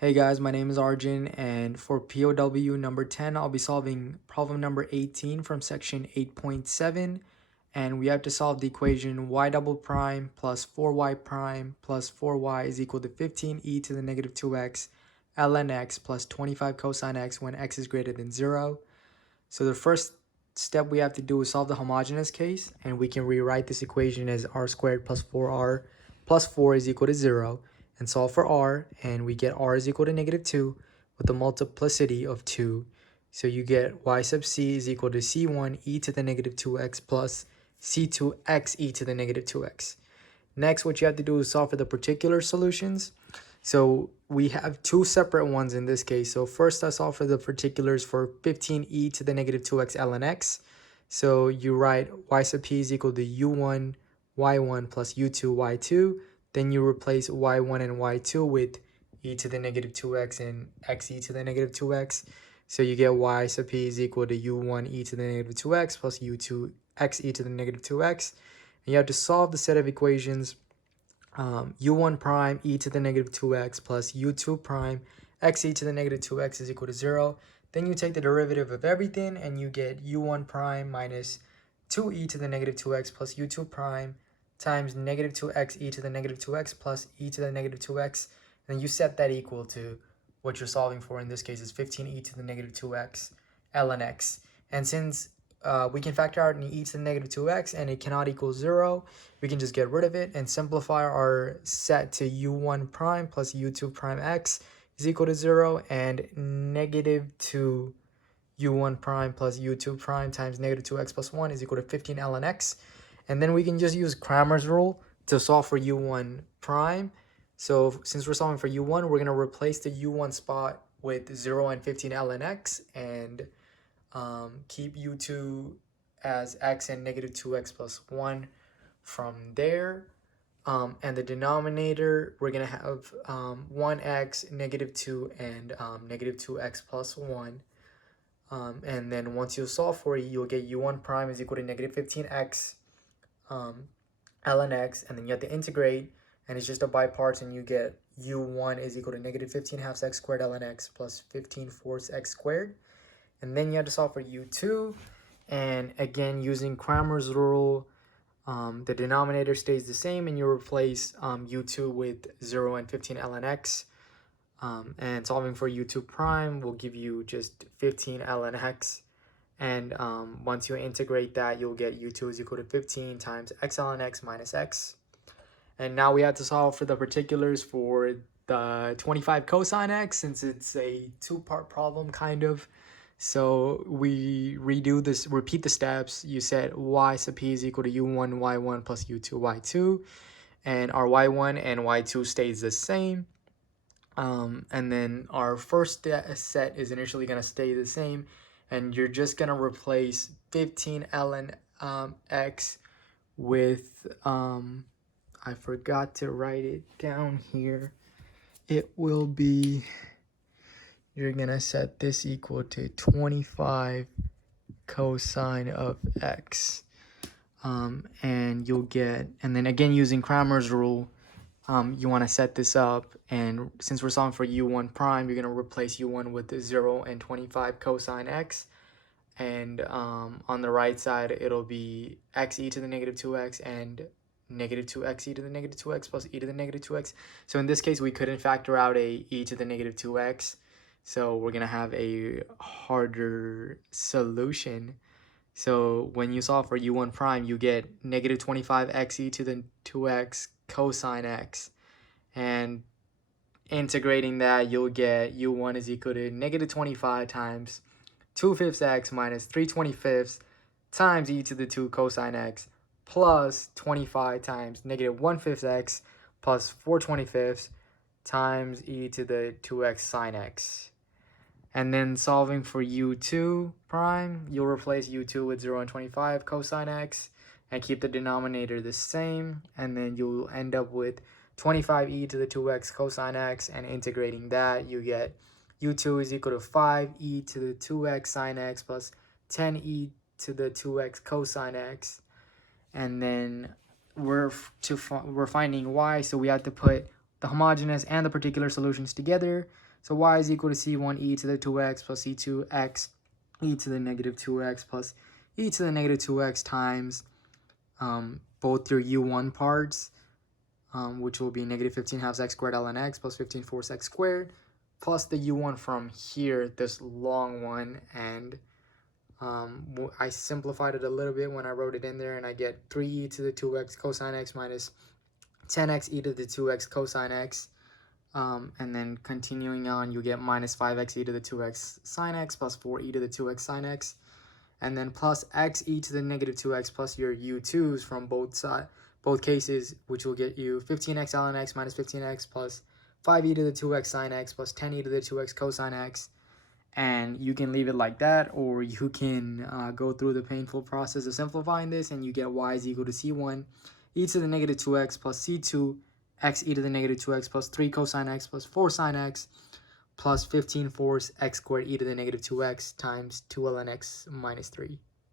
Hey guys, my name is Arjun, and for POW number 10, I'll be solving problem number 18 from section 8.7, and we have to solve the equation y double prime plus 4y prime plus 4y is equal to 15e to the negative 2x ln x plus 25 cosine x when x is greater than 0. So the first step we have to do is solve the homogeneous case, and we can rewrite this equation as r squared plus 4r plus 4 is equal to 0, and solve for r, and we get r is equal to negative 2 with the multiplicity of 2. So you get y sub c is equal to c1 e to the negative 2x plus c2 x e to the negative 2x. Next, what you have to do is solve for the particular solutions. So we have two separate ones in this case. So first, I solve for the particulars for 15e to the negative 2x ln x. So you write y sub p is equal to u1 y1 plus u2 y2. Then you replace y1 and y2 with e to the negative 2x and x e to the negative 2x. So you get y sub p is equal to u1 e to the negative 2x plus u2 x e to the negative 2x. And you have to solve the set of equations u1 prime e to the negative 2x plus u2 prime x e to the negative 2x is equal to 0. Then you take the derivative of everything and you get u1 prime minus 2e to the negative 2x plus u2 prime times negative 2x e to the negative 2x plus e to the negative 2x. And then you set that equal to what you're solving for. In this case is 15e to the negative 2x ln x. And since we can factor out an e to the negative 2x and it cannot equal 0, we can just get rid of it and simplify our set to u1 prime plus u2 prime x is equal to 0, and negative 2 u1 prime plus u2 prime times negative 2x plus 1 is equal to 15 ln x. And then we can just use Cramer's rule to solve for u1 prime. So since we're solving for u1, we're going to replace the u1 spot with 0 and 15 ln x, and keep u2 as x and negative 2x plus 1 from there. And the denominator, we're going to have 1x, negative 2, and negative 2x plus 1. And then once you solve for it, you'll get u1 prime is equal to negative 15x ln x, and then you have to integrate, and it's just a by parts, and you get u1 is equal to negative 15 halves x squared ln x plus 15 fourths x squared. And then you have to solve for u2, and again using Cramer's rule, the denominator stays the same, and you replace u2 with 0 and 15 ln x. And solving for u2 prime will give you just 15 ln x. And once you integrate that, you'll get u2 is equal to 15 times x ln x minus x. And now we have to solve for the particulars for the 25 cosine x, since it's a two-part problem kind of. So we repeat the steps. You said y sub p is equal to u1 y1 plus u2 y2, and our y1 and y2 stays the same. And then our first set is initially going to stay the same, and you're just going to replace 15 ln x with, I forgot to write it down here. It will be, you're going to set this equal to 25 cosine of x. And you'll get, and then again using Cramer's rule, you want to set this up, and since we're solving for u1 prime, you're going to replace u1 with 0 and 25 cosine x. And on the right side, it'll be x e to the negative 2x and negative 2x e to the negative 2x plus e to the negative 2x. So in this case, we couldn't factor out a e to the negative 2x. So we're going to have a harder solution. So when you solve for u1 prime, you get negative 25x e to the 2x cosine x. And integrating that, you'll get u1 is equal to negative 25 times 2/5 x minus 3/25 times e to the 2 cosine x plus 25 times negative 1/5 x plus 4/25 times e to the 2x sine x. And then solving for u2 prime, you'll replace u2 with 0 and 25 cosine x and keep the denominator the same, and then you'll end up with 25e to the 2x cosine x, and integrating that, you get u2 is equal to 5e to the 2x sine x plus 10e to the 2x cosine x. And then we're finding y, so we have to put the homogeneous and the particular solutions together. So y is equal to c1 e to the 2x plus c2 x e to the negative 2x plus e to the negative 2x times both your u1 parts, which will be negative 15 halves x squared ln x plus 15 fourths x squared, plus the u1 from here, this long one, and I simplified it a little bit when I wrote it in there, and I get 3e to the 2x cosine x minus 10x e to the 2x cosine x. And then continuing on, you get minus 5x e to the 2x sine x plus 4e to the 2x sine x. And then plus x e to the negative 2x plus your u2s from both cases, which will get you 15x ln x minus 15x plus 5e to the 2x sine x plus 10e to the 2x cosine x. And you can leave it like that, or you can go through the painful process of simplifying this, and you get y is equal to c1 e to the negative 2x plus c2 x e to the negative 2x plus 3 cosine x plus 4 sine x plus 15 fourths x squared e to the negative 2x times 2 ln x minus 3.